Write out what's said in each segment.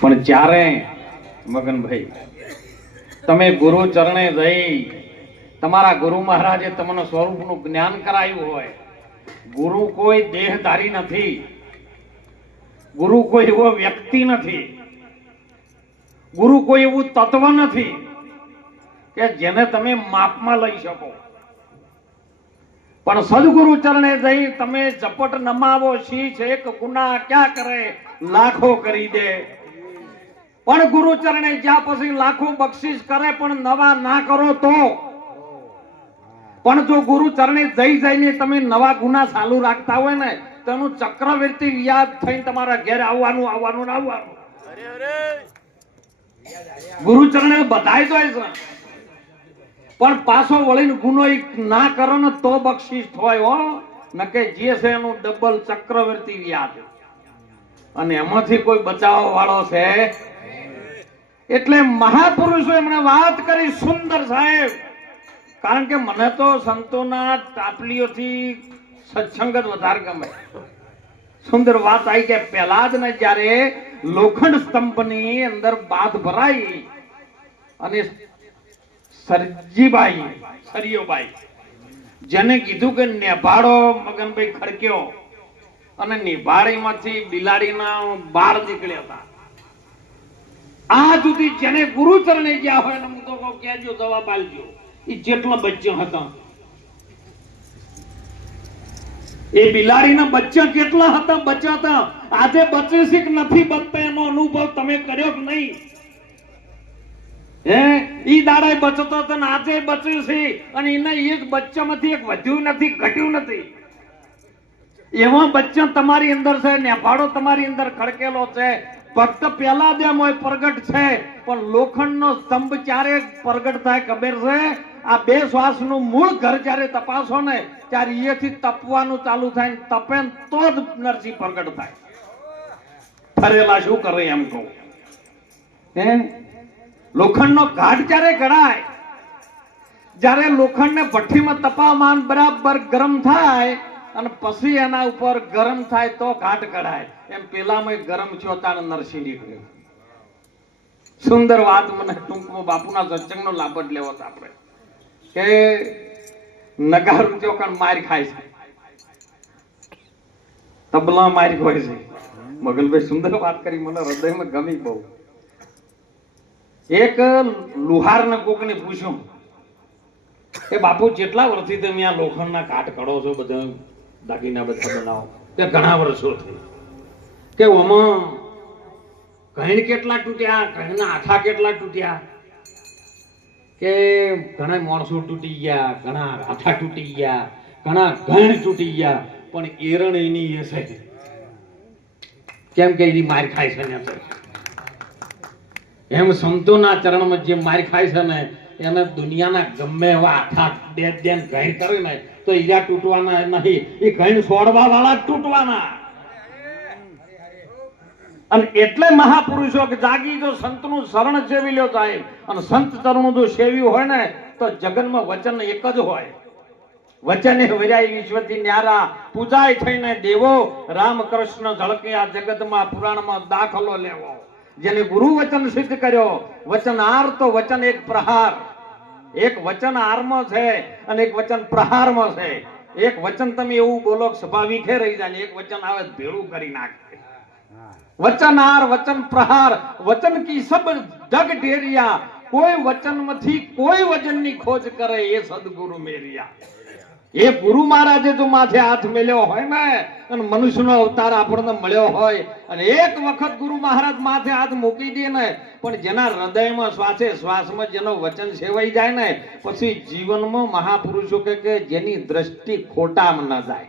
પણ જ્યારે મગનભાઈ, તમે ગુરુ ચરણે જઈ તમારા ગુરુ મહારાજે તમને સ્વરૂપનું જ્ઞાન કરાયું હોય, ગુરુ કોઈ દેહધારી નથી, ગુરુ કોઈ એવો વ્યક્તિ નથી, ગુરુ કોઈ એવું તત્વ નથી કે જેને તમે માપમાં લઈ શકો. પણ સદગુરુ ચરણે જઈ તમે ઝપટ નમાવો, શીશ એક ગુના ક્યાં કરે, લાખો કરી દે. પણ ગુરુ ચરણે જ્યાં પછી લાખો બક્ષિસ કરે પણ નવા ના કરો તો? પણ જો ગુરુ ચરણે જઈ જઈને તમે નવા ગુના ચાલુ રાખતા હોય ને, તો એનું ચક્રવર્તી યાદ થઈને તમારા ઘેર આવવાનું આવવાનું આવવાનું. ગુરુ ચરણે બધાય જાય છે. પણ પાછો વળીને ગુનો ના કરો ને તો બક્ષિસ હોય હો. નકે જે છે એનું ડબલ ચક્રવર્તી વ્યાજ. અને એમાંથી કોઈ બચાવવા વાળો છે? એટલે મહાપુરુષો એમણે વાત કરી, સુંદર સાહેબ, કારણ કે મને તો સંતોના ટાપલીઓથી સત્સંગ જ વધારે ગમે. સુંદર વાત આવી કે પહેલા જ ને જ્યારે લોખંડ સ્તંભની અંદર બાદ ભરાઈ અને સરજીભાઈ સરિયોભાઈ જેને કીધું કે નેભાડો મગનભાઈ ખડક્યો અને નિભાડીમાંથી બિલાડીના બાર નીકળ્યા હતા. આ સુધી જેને ગુરુ ચરણે ગયા હોય ને હું તો કહું, કહેજો, જવાબ આપજો. એ જેટલા બચ્ચા હતા. એ બિલાડીના બચ્ચા કેટલા હતા? બચાતા આજે બચે કે નથી બચતા એનો અનુભવ તમે કર્યો કે નહીં? હે? ઈ દાડાએ બચતો હતો ને આજે બચ્યું છે અને એના એક બચ્ચામાંથી એક વધ્યું નથી, ઘટ્યું નથી. એવા બચ્ચા તમારી અંદર છે નેફાડો તમારી અંદર ખડકેલો છે. ભક્ત પેલા એમ હોય પ્રગટ છે, પણ લોખંડનો સ્તંભ ક્યારે પ્રગટ થાય ખબર છે? આ બે શ્વાસનું મૂળ ઘર જ્યારે તપાસો ને, ત્યારે એથી તપવાનું ચાલુ થાય ને તપે તો જ નરસિંહ પ્રગટ થાય. ફરેલા શું કરે એમ કહું? હે? લોખંડનો ઘાટ ક્યારે ગળાય જ્યારે લોખંડને ભઠ્ઠીમાં તપામાન બરાબર ગરમ થાય અને પછી એના ઉપર ગરમ થાય તો ઘાટ કઢાય. એમ પેલામાં ગરમ થયો તારે નરસિંહ નીકળ્યો સુંદર વાત મને ટૂંકમાં બાપુના સત્સંગનો લાભ જ લેવો આપણે. કે નગારું ચોકણ માર ખાય છે. તબલા માર હોય છે. મગલભાઈ સુંદર વાત કરી, મને હૃદયમાં ગમી બહુ. એક લુહારને કોકને પૂછ્યું કે બાપુ, જેટલા વર્ષથી તમે આ લોખંડના કાટ કરો છો બધા? દાગીના બધા બનાવો. કે ઘણા વર્ષોથી. કે ઓમાં કહીને કેટલા તૂટ્યા કહીના આથા કેટલા તૂટ્યા. કે ઘણા માણસો તૂટી ગયા, ઘણા આઠા તૂટી ગયા, ઘણા ઘણ તૂટી ગયા, પણ એરણ એની એ છે. કેમ કે એની માર ખાય છે ને એમ સંતોના ચરણમાં જે માર ખાય છે ને એને દુનિયાના ગમે એવા આઠા બે બેન ઘણ કરે ને તો ઈજા તૂટવાના નહીં. એ ઘણ છોડવા વાળા તૂટવાના. અને એટલે મહાપુરુષો કે જાગી જો સંતનું શરણ સેવી લ્યો સાહેબ. અને સંત ચરણું જો સેવ્યું હોય ને, તો જગનમાં વચન એક જ હોય. વચને વિરાય વિશ્વથી ન્યારા પૂજાય થઈને દેવો રામકૃષ્ણ ઝળકે આ જગતમાં પુરાણમાં દાખલો લેવો. જેને ગુરુ વચન સિદ્ધ કર્યો, વચન આર તો વચન એક પ્રહાર. એક વચન આરમાં છે અને એક વચન પ્રહારમાં છે. એક વચન તમે એવું બોલો સભા વિખે રહી જાય એક વચન આવે ભેળું કરી નાખે. વચન આર, વચન પ્રહાર, વચન કી સબ જગ ઢેરિયા. કોઈ વચનમાંથી કોઈ વચનની ખોજ કરે એ સદગુરુ મેરિયા. એ ગુરુ મહારાજે જો માથે હાથ મેલ્યો હોય ને, અને મનુષ્યનો અવતાર આપણને મળ્યો હોય, અને એક વખત ગુરુ મહારાજ માથે હાથ મૂકી દે ને, પણ જેના હૃદયમાં શ્વાસે શ્વાસમાં જેનો વચન સેવાઈ જાય ને, પછી જીવનમાં મહાપુરુષો કે કે જેની દ્રષ્ટિ ખોટામાં ન જાય.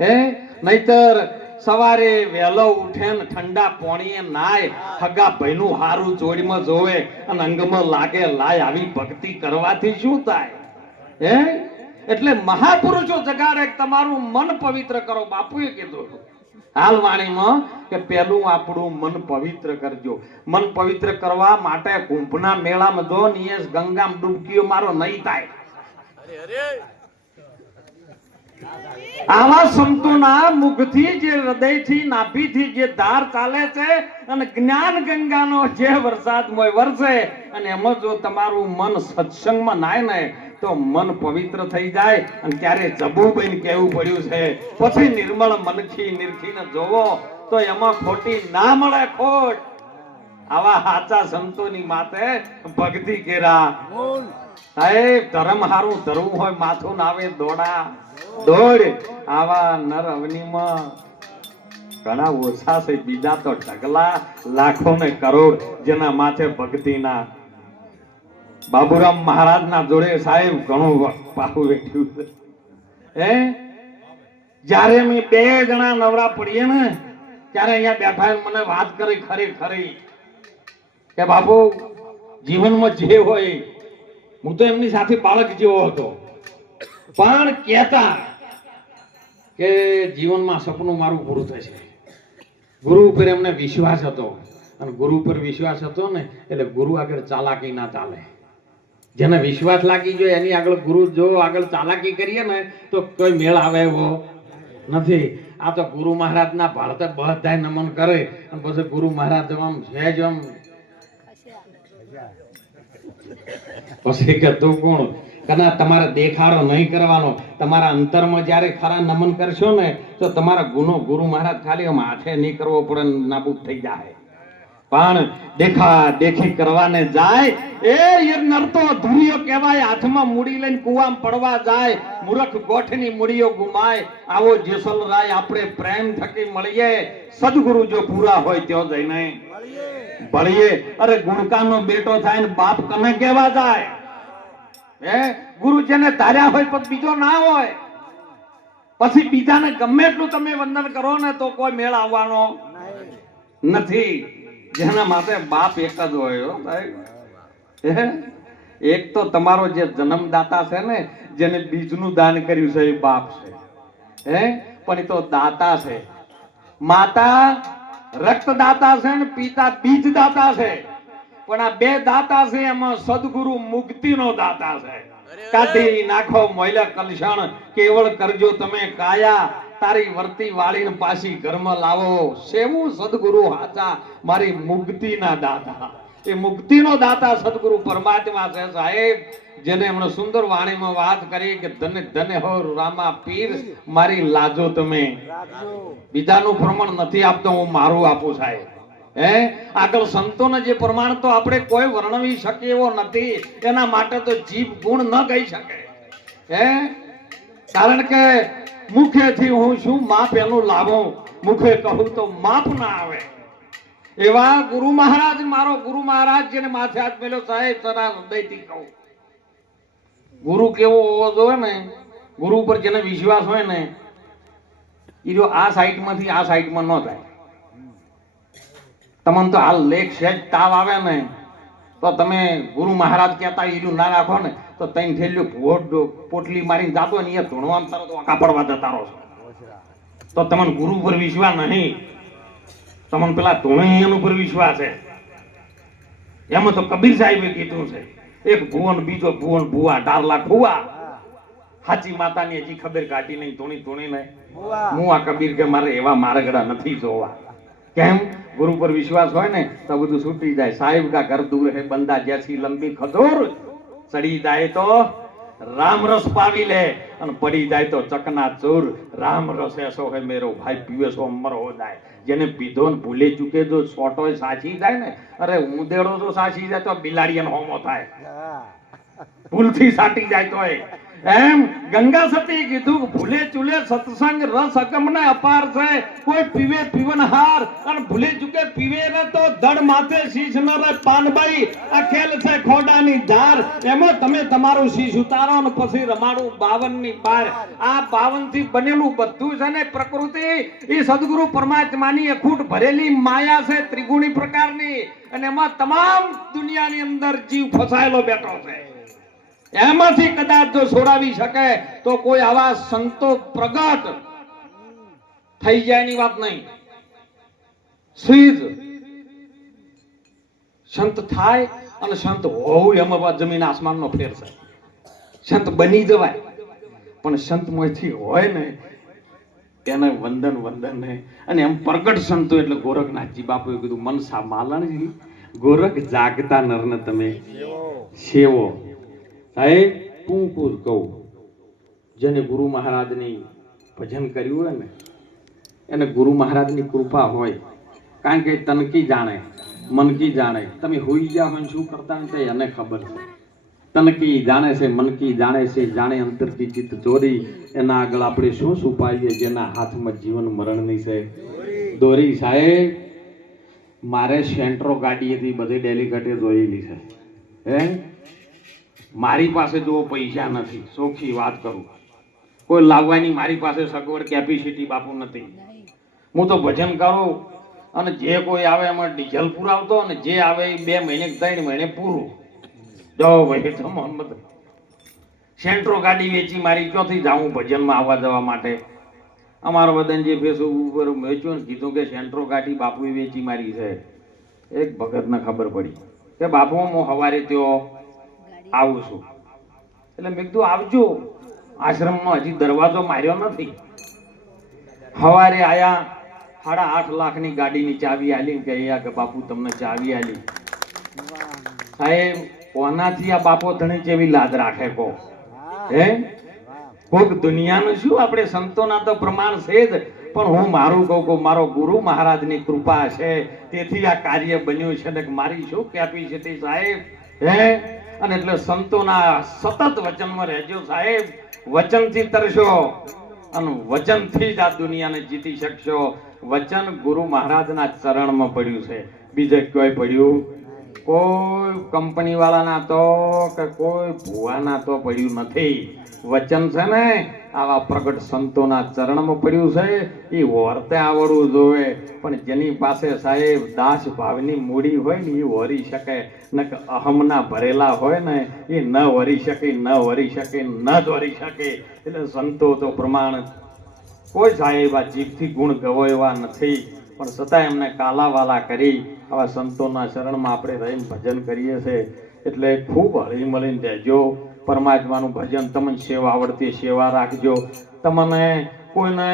હે? નહીતર સવારે વહેલો ઉઠે ને ઠંડા પોણીએ નાય, હગા ભાઈનું હારું જોડીમાં જોવે, અને અંગમાં લાગે લાય, આવી ભક્તિ કરવાથી શું થાય? હે? એટલે મહાપુરુષો જગાડે તમારું મન પવિત્ર કરો. બાપુએ કીધું હતું. હાલ વાણીમાં કે પેલું આપણું મન પવિત્ર કરજો. મન પવિત્ર કરવા માટે કુંભના મેળામાં જો નિયેશ ગંગામાં ડૂબકીઓ મારો નહીં થાય. આવા સંતોના મુખથી જે હૃદયથી નાભીથી જે ધાર ચાલે છે અને જ્ઞાન ગંગાનો જે વરસાદ વરસે અને એમાં જો તમારું મન સત્સંગમાં નાય ને તો મન પવિત્ર થઈ જાય અને ત્યારે જબુબેન કેવું પડ્યું છે. પછી નિર્મળ મનથી નિરખીને જોવો તો એમાં ખોટી ના મળે ખોટ. આવા સાચા સંતોની માથે ભક્તિ કેરા સાહેબ ધર્મ હારું ધરવું હોય માથું ના આવે દોડા. દોડ. આવા નર અવનીમાં ઘણા ઓછા છે બીજા તો ઢગલા લાખો ને કરોડ જેના માથે ભક્તિના બાબુરામ મહારાજના જોડે સાહેબ ઘણું પાહું વેઠ્યું હે? જ્યારે અમે બે જણા નવરા પડીએ ને, ત્યારે અહીંયા બેઠા મને વાત કરી ખરી ખરી કે બાપુ, જીવનમાં જે હોય, હું તો એમની સાથે બાળક જેવો હતો. પણ કહેતા કે જીવનમાં સપનું મારું પૂરું થશે. ગુરુ ઉપર એમને વિશ્વાસ હતો. અને ગુરુ ઉપર વિશ્વાસ હતો ને, એટલે ગુરુ આગળ ચાલાકી ના ચાલે. જેને વિશ્વાસ લાગી ગયો, એની આગળ ગુરુ જો આગળ ચાલાકી કરીએ ને, તો કોઈ મેળ આવે એવો નથી. આ તો ગુરુ મહારાજના ભારત બધાય નમન કરે, અને પછી ગુરુ મહારાજ આમ સહેજ આમ પછી કે તું કોણ? કદાચ તમારે દેખાડો નહીં કરવાનો. તમારા અંતરમાં જ્યારે ખરા નમન કરશો ને, તો તમારા ગુનો ગુરુ મહારાજ ખાલી આમ હાથે નહીં કરવો પડે નાબૂદ થઈ જાય. પણ દેખા દેખી કરવાને જાય. એ નરતો ધુરિયો કહેવાય હાથમાં મૂડી લઈને કુવામ પડવા જાય મૂરખ ગોઠની મૂડીઓ ગુમાય. આવો જેસલ રાય આપણે પ્રેમ થકી મળીએ. સદગુરુ જો પૂરા હોય ત્યાં જઈને. ભળીએ. અરે ગુણકાનો બેટો થાય ને બાપ કને કેવા જાય? હે? ગુરુ જેને ધાર્યા હોય પણ બીજો ના હોય. પછી બીજાને ગમે એટલું તમે વંદન કરો ને તો કોઈ મેળ આવવાનો નથી. જેના માટે બાપ એક જ હોય ભાઈ? એક તો તમારો જે જન્મદાતા છે ને જેને બીજનું દાન કર્યું છે એ બાપ છે. હે? પણ એ તો દાતા છે. માતા રક્તદાતા છે ને પિતા બીજદાતા છે. પણ આ બે દાતા છે એમાં સદગુરુ મુક્તિનો દાતા છે. કાઢી નાખો મહિલા કલ્યાણ કેવળ કરજો તમે કાયા. તારી વર્તી વાળીને પાછી ઘરમાં લાવો. સેવું સદગુરુ હાચા મારી મુક્તિના દાતા. એ મુક્તિનો દાતા સદગુરુ પરમાત્મા છે સાહેબ. જેને હમણાં સુંદર વાણીમાં વાત કરી કે ધન્ય ધન્ય હો રામા પીર, મારી લાજો તમે. બીજાનું પ્રમાણ નથી આપતો, હું મારું આપું સાહેબ. હે? આગળ સંતોને જે પ્રમાણ તો આપણે કોઈ વર્ણવી શકીએ એવો નથી. એના માટે તો જીભ ગુણ ન કહી શકે. હે? કારણ કે મુખેથી હું શું માપ એનું લાવું મુખે કહું તો માપ ના આવે. એવા ગુરુ મહારાજ, મારો ગુરુ મહારાજ જેને માથે હાથ મેલ્યો સાહેબ સરા હૃદયથી કહું. ગુરુ કેવો હોવો જોઈએ ને? ગુરુ ઉપર જેને વિશ્વાસ હોય ને એ જો આ સાઈડમાંથી આ સાઈડમાં ન જાય. તમને તો હાલ લેખ સહેજ તાવ આવે ને, તો તમે ગુરુ મહારાજ કહેતા ઈરું ના રાખો ને તો તઈ થેલ્યું ભોટ પોટલી મારીને જાતો ને એ ધૂણવામાં તરત વાંકા પડવા જતા રહો છો. તો તમને ગુરુ પર વિશ્વાસ નહીં. તમને પેલા ધૂણિયન ઉપર વિશ્વાસ છે. એમાં તો કબીર સાહેબે કીધું છે એક ભુવન બીજો ભુવન ભુવા ડારલા ખુવા હાચી માતાની હજી ખબર કાઢી નહીં ધૂણી ધૂણી નહીં. હું આ કબીર કે મારે એવા મારગડા નથી જોવા. કેમ? ગુરુ પર વિશ્વાસ હોય ને તો બધું છૂટી જાય. સાહેબ કા ઘર દૂર હે બંદા જ્યાંથી લંબી ખજૂર. ચડી જાય તો રામ રસ પાવી લે. અને પડી જાય તો ચકના ચોર. રામ રસ એસો હે મેરો ભાઈ પીવે સો અમર હો જાય. જેને પીધો ને ભૂલે ચૂકે જો સોટો સાચી જાય ને અરે ઉંદેડો જો સાચી જાય તો બિલાડીયન હોમો થાય. ભૂલથી સાટી જાય તોય. એમ ગંગા સતી કીધું, ભૂલે ચૂલે સત્સંગ રસ અગમને અપાર છે. કોઈ પીવે પીવનહાર અને ભૂલે ચૂકે પીવે ને તો ધડ માથે શીશ ન રે પાનભાઈ આ ખેલ છે ખોડાની ધાર. એમાં તમે તમારું શીશ ઉતારો ને પછી રમાડું બાવનની બાર આ બાવનથી બનેલું બધું છે ને પ્રકૃતિ એ સદગુરુ પરમાત્માની અખૂટ ભરેલી માયા છે ત્રિગુણી પ્રકારની. અને એમાં તમામ દુનિયાની અંદર જીવ ફસાયેલો બેઠો છે. એમાંથી કદાચ જો છોડાવી શકે તો કોઈ આવા સંતો પ્રગટ થઈ જાય એની વાત નહીં. સીધ સંત થાય અને સંત હોવું એમાં વાત જમીન આસમાનનો ફેર છે. સંત બની જવાય, પણ સંતમાંથી હોય ને એને વંદન વંદન ને અને એમ પ્રગટ સંતો એટલે ગોરખનાથજી બાપુએ કીધું, મનસા માલણજી, ગોરખ જાગતા નરને તમે સેવો. સાહેબ ટૂંકું કુદ કહું, જેને ગુરુ મહારાજની ભજન કર્યું હોય ને, એને ગુરુ મહારાજની કૃપા હોય, કારણ કે તનકી જાણે, મનકી જાણે, તમે હોઈ ગયા હોય શું કરતા હોય એને ખબર છે. તનકી જાણે છે, મનકી જાણે છે, જાણે અંતરથી ચિત્ત ચોરી, એના આગળ આપણે શું છુપાઈએ જેના હાથમાં જીવન મરણની છે. દોરી સાહેબ, મારે સેન્ટ્રો ગાડી હતી, બધી ડેલિકેટે જોયેલી છે. હે? મારી પાસે જો પૈસા નથી. સોખી વાત કરું. કોઈ લાવવાની મારી પાસે સગવડ કેપેસિટી બાપુ નથી. હું તો ભજન કરું અને જે કોઈ આવે એમાં ડીઝલ પુરાવતો અને જે આવે એ બે મહિને, ત્રણ મહિને પૂરું. જો ભાઈ તો મોહમ્મદ સેન્ટ્રો ગાડી વેચી મારી, ક્યાંથી જાઉં ભજનમાં આવવા જવા માટે? અમારો વદન જે ફેસબુક ઉપર વેચ્યું કીધું કે સેન્ટ્રો ગાડી બાપુએ વેચી મારી છે. એક ભગતને ખબર પડી કે બાપુ, હું સવારે ત્યો આવું છું એટલે મેં કીધું, આવજો. આશ્રમમાં હજી દરવાજો માર્યો નથી. સવારે આયા, સાડા આઠ લાખની ગાડીની ચાવી આલી, કે કે, બાપુ, તમને ચાવી આલી. સાહેબ, કોનાથી આ બાપો ધણી જેવી લાદ રાખે કો હે? કોક દુનિયાનું શું આપણે સંતોના તો પ્રમાણ છે જ, પણ હું મારું કહું કહું મારો ગુરુ મહારાજની કૃપા છે. તેથી આ કાર્ય બન્યું છે ને મારી શું કેપેસિટી સાહેબ? હે? અને એટલે સંતોના સતત વચનમાં રહેજો સાહેબ. વચનથી તરશો અને વચનથી જ આ દુનિયાને જીતી શકશો. વચન ગુરુ મહારાજના ચરણમાં પડ્યું છે. બીજે કોઈ પડ્યું કોઈ કંપની વાળાના તો કે કોઈ ભુવાના તો પડ્યું નથી. વચન છે ને, આવા પ્રગટ સંતોના ચરણમાં પડ્યું છે એ વર્તે આવડવું જોવે પણ જેની પાસે સાહેબ દાસ ભાવની મૂડી હોય ને એ વરી શકે. ન કે અહમના ભરેલા હોય ને એ ન વરી શકે, ન વરી શકે, ન જ વરી શકે. એટલે સંતો તો પ્રમાણ કોઈ સાહેબ આ જીભથી ગુણ ગવાયવા નથી. પણ છતાં એમને કાલાવાલા કરી આવા સંતોના શરણમાં આપણે રહીને ભજન કરીએ છીએ એટલે ખૂબ હળી મળીને રહેજો. પરમાત્માનું ભજન તમને સેવા આવડતી સેવા રાખજો. તમને કોઈને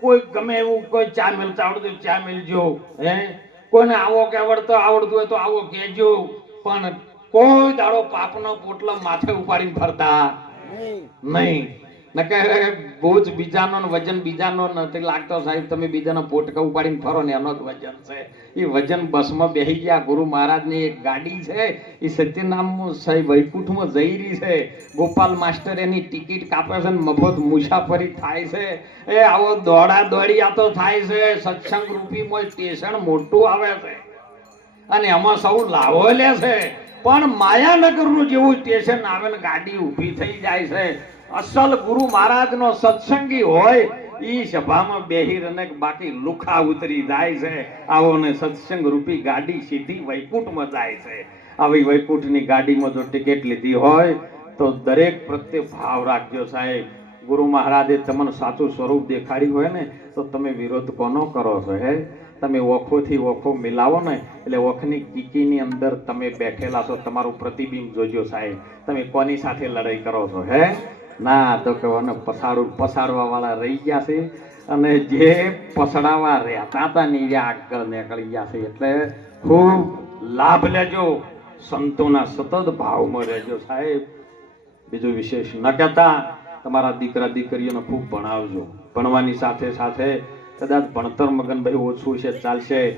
કોઈ ગમે એવું કોઈ ચા મેલતા આવડતું ચા મેલજો, હે? કોઈને આવો કે આવડતો આવડતું હોય તો આવો કહેજો. પણ કોઈ દાડો પાપનો પોટલો માથે ઉપાડીને ફરતા નહીં. બોજ બીજાનો વજન બીજાનો નથી લાગતો સાહેબ, તમે બીજાનો પોટકા ઉપાડીને ફરો ને એનો જ વજન છે. એ વજન બસમાં બેસી ગયા. ગુરુ મહારાજની એક ગાડી છે એ સત્યનામ સાહેબ વૈકુંઠમાં જઈ રહી છે. ગોપાલ માસ્ટર એની ટિકિટ કાપે છે ને મફત મુસાફરી થાય છે. એ આવો દોડા દોડિયા તો થાય છે. સત્સંગ રૂપીમાં સ્ટેશન મોટું આવે છે. અને એમાં સૌ લાવો લે છે. પણ માયાનગરનું જેવું સ્ટેશન આવે ને ગાડી ઊભી થઈ જાય છે. અસલ ગુરુ મહારાજનો સત્સંગી હોય, ઈ સભામાં બેહી અને બાકી લુખા ઉતરી જાય છે. આવો ને સત્સંગ રૂપી ગાડી સીધી વૈકુંઠમાં જાય છે. આવી વૈકુંઠની ગાડીમાં જો ટિકિટ લીધી હોય, તો દરેક પ્રત્યે ભાવ રાખજો સાહેબ. ગુરુ મહારાજે તમને સાચું સ્વરૂપ દેખાડ્યું હોય ને, તો તમે વિરોધ કોનો કરો છો, હે? તમે ઓખોથી ઓખો મિલાવો ને, એટલે ઓખની કીકીની અંદર તમે બેઠેલા છો, તમારું પ્રતિબિંબ જોજો સાહેબ. તમે કોની સાથે લડાઈ કરો છો, હે? ના, તો કે અને પસાડું પસાડવા વાળા રહી ગયા છે. અને જે પસડાવા રહેતા હતા ને એ આગળ નીકળી ગયા છે. એટલે ખૂબ લાભ લેજો. સંતોના સતત ભાવમાં રહેજો સાહેબ. બીજું વિશેષ ન કહેતા, તમારા દીકરા દીકરીઓને ખૂબ ભણાવજો. ભણવાની સાથે સાથે કદાચ ભણતર મગન ભાઈ ઓછું છે, ચાલશે.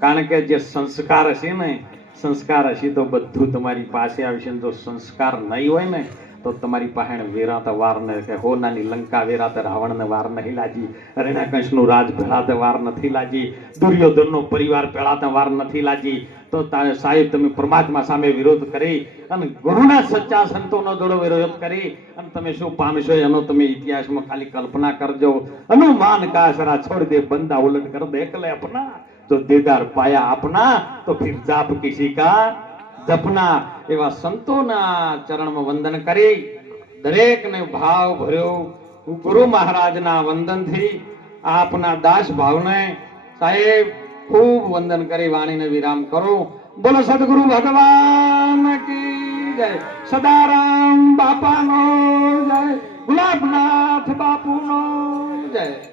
કારણ કે જે સંસ્કાર હશે ને, સંસ્કાર હશે તો બધું તમારી પાસે આવશે જો સંસ્કાર નહીં હોય ને તો તમારી પાસે વેરાતા વાર ન કે હોનાની લંકા વેરાતે રાવણને વાર નહીં લાજી રણકંશનું રાજ ભેળાતે વાર નથી લાજી દુર્યોધનનો પરિવાર પેળાતે વાર નથી લાજી તો સાહેબ, તમે પરમાત્મા સામે વિરોધ કરી અને ગુરુના સચ્ચા સંતોનો જોડો વિરોધ કરી અને તમે શું પામશો એનો તમે ઇતિહાસમાં ખાલી કલ્પના કરજો. અનુમાન કાસરા છોડ દે, બંદા ઉલટ કર દે, એકલે અપના. તો દેદાર પાયા આપના તો ફિર જાપ કિસી કા જપના એવા સંતોના ચરણમાં વંદન કરી. દરેકને ભાવ ભર્યો. ગુરુ મહારાજના વંદનથી આપના દાસ ભાવને સાહેબ ખૂબ વંદન કરી, વાણીને વિરામ કરો. બોલો સદગુરુ ભગવાન કી જય. સદારામ બાપાનો જય. ગુલાબનાથ બાપુનો જય.